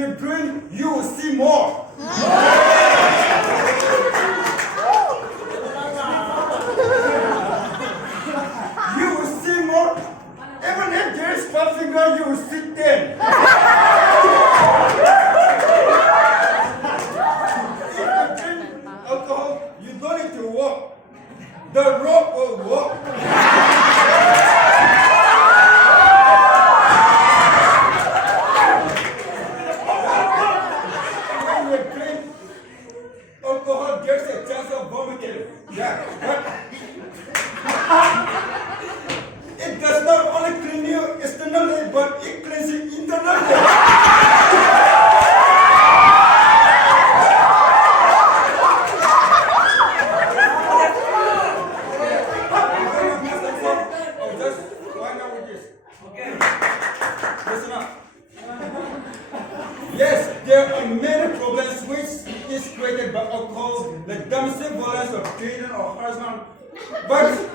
keep doing, you will see more. You will see more. Even if there is 5 fingers, you will see 10. If you drink alcohol, you don't need to walk. The rope will walk. When you drink alcohol, there's a chance of vomiting. Yeah. It does not only clean you externally, but it cleans you internally. Oh, just wind up with this. Okay. Listen up. Yes, there are many problems which is created by alcohol, like domestic violence or cheating or harassment. But